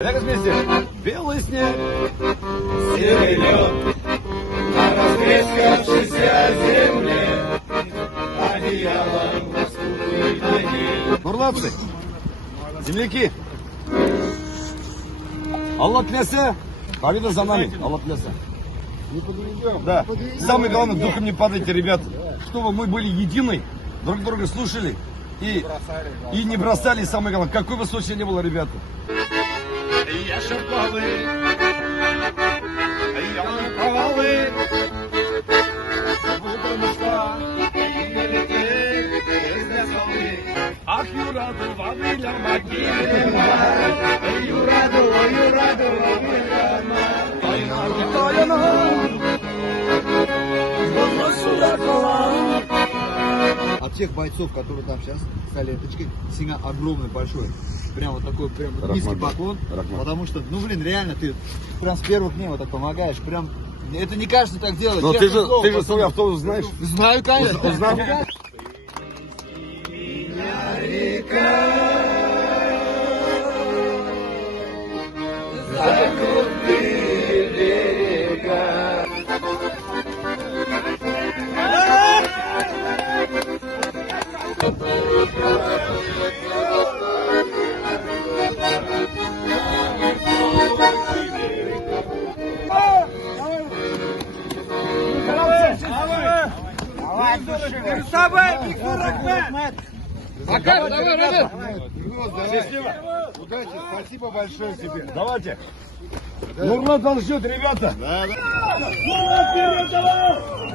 Так вместе. Белый снег, Серый лед на растрескавшейся земле, одеялом раскутывает на ней. нурлатцы, земляки. Алла Тляся, победа за нами. Алла Тляся. Не подведем. Да. Самое главное, духом не падайте, ребят. Чтобы мы были едины, друг друга слушали и не бросали. Самое главное, какой бы случай не было, ребята. Я шептали, я наковали, будем шла, і не летить, не зали. Ах, Юрадова, біля могили, Юрадова, біля От всех бойцов, которые там сейчас с ленточкой, сильно огромный, большой. Прям вот такой прям низкий поклон. Рахман. Потому что, ну блин, реально, ты прям с первых дней вот так помогаешь. Прям это не каждый так делает. Но Честное ты слово, же свой автобус знаешь. Знаю, конечно. Узнал? Пока, давай, ребят. Счастливо. Удачи, спасибо большое тебе. Давайте. Нурлат ждет, ребята. Нурлат вперед, давай!